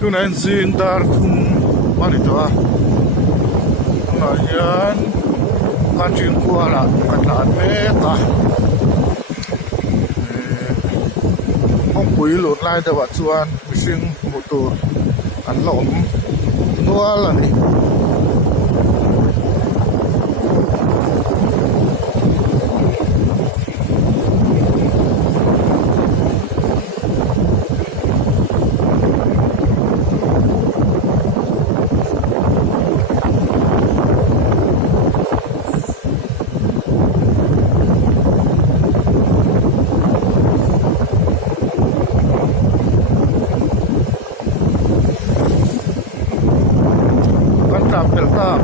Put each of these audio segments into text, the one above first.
tu này Zing dar thum mani to là yan kan chim qua là kan là mẹ ta ông bùi lụt lại để bắt chuan sinh một tổ ăn lỏng nó là này pelta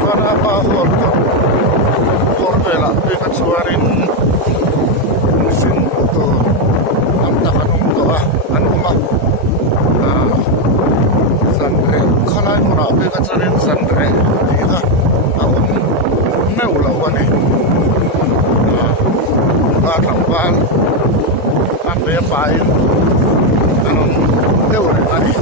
karena apa horbela pekat suarin mesin itu amtakan untuk anuma sandre kalau mura pekat suarin sandre iya awon meulawan nih barang ambil pain anu teori tadi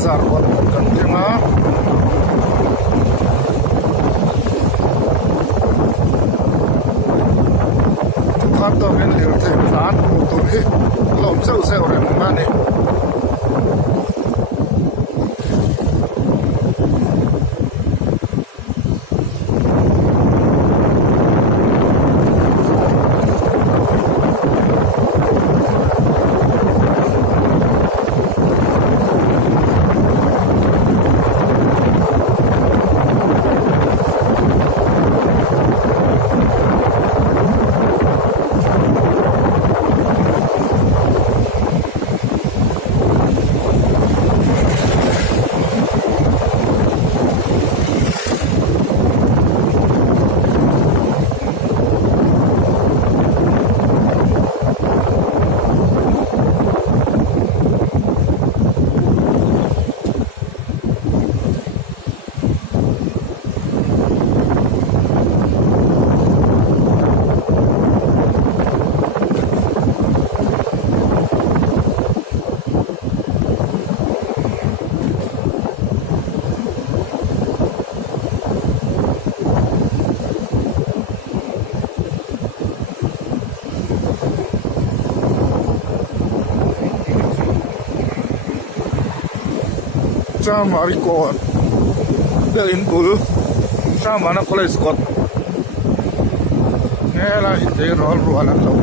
zarwat kan tinga tukhat to ren lir the plant tu hi lom seu seu ren mani sama record dari dulu sama nak kolej skot nela itu roll rualan laut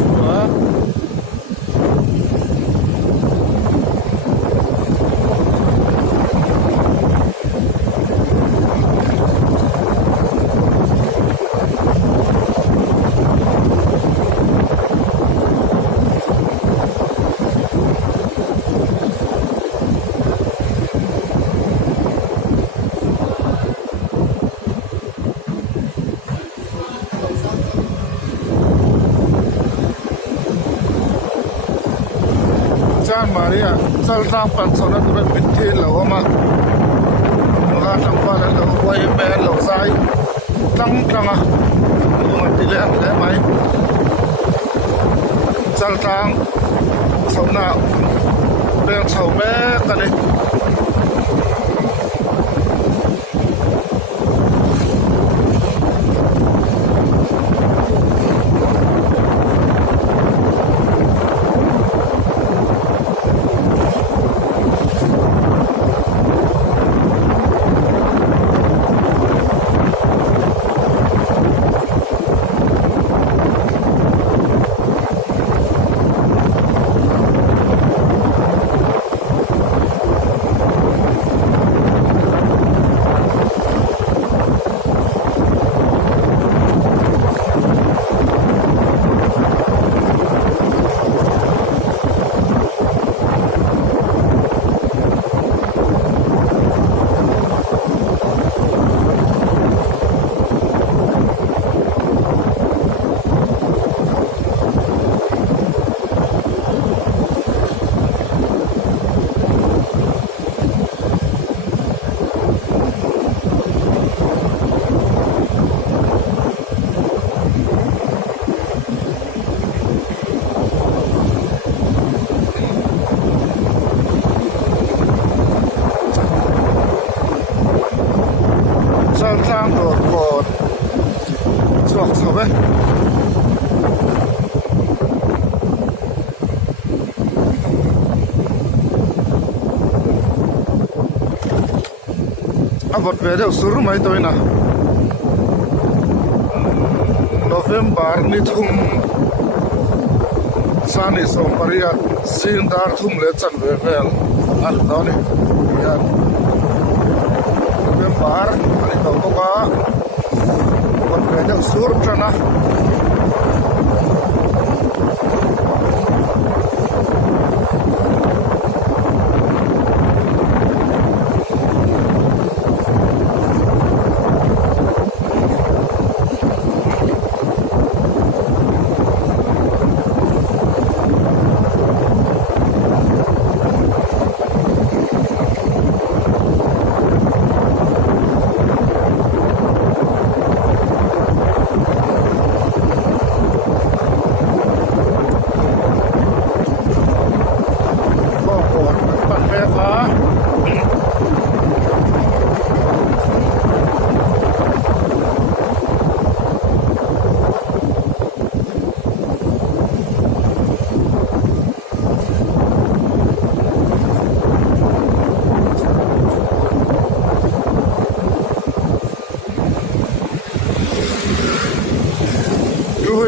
Maria, saltang pansona tu berpintil lawa mah, mula tampak lawa wai ben lawa sai, tang ah, mula tidak ada mai, saltang, sauna, ben saume kali. tang dor kon chuak sabe avot ve deuh sur mai toina November ni thum sani som paria sin dar thum le chan ve vel al doni ya November ani to ko ba avot ve deuh sur trana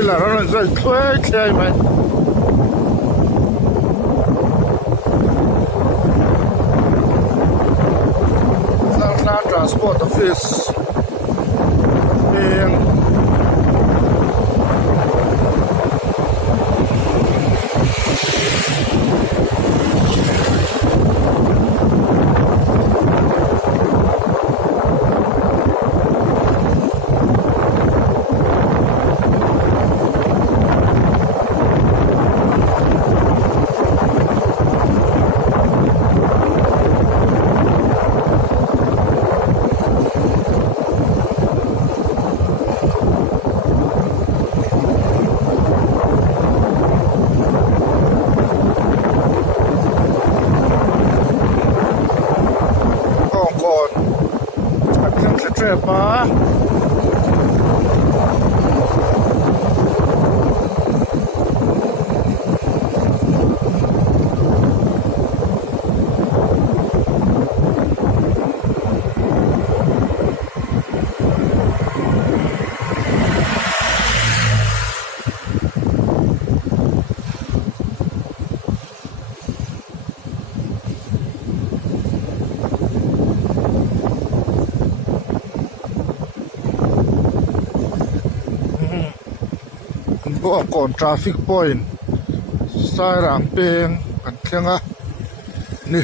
là nó rất thuê chơi mà Zang Transport Office Enge pa bo kon traffic point sai rang peng kan thlenga ni